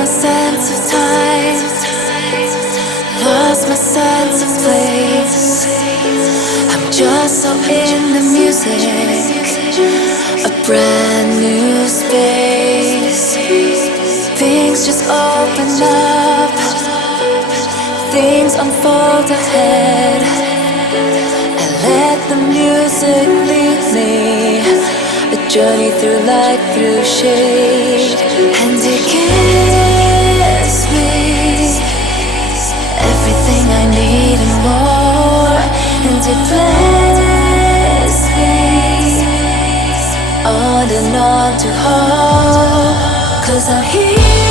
my sense of time, lost my sense of place. I'm just so in the music, a brand new space. Things just open up, things unfold ahead. I let the music lead me, a journey through light, through shade. And it gives me everything I need and more. And it bless me on and on to hope, 'cause I'm here.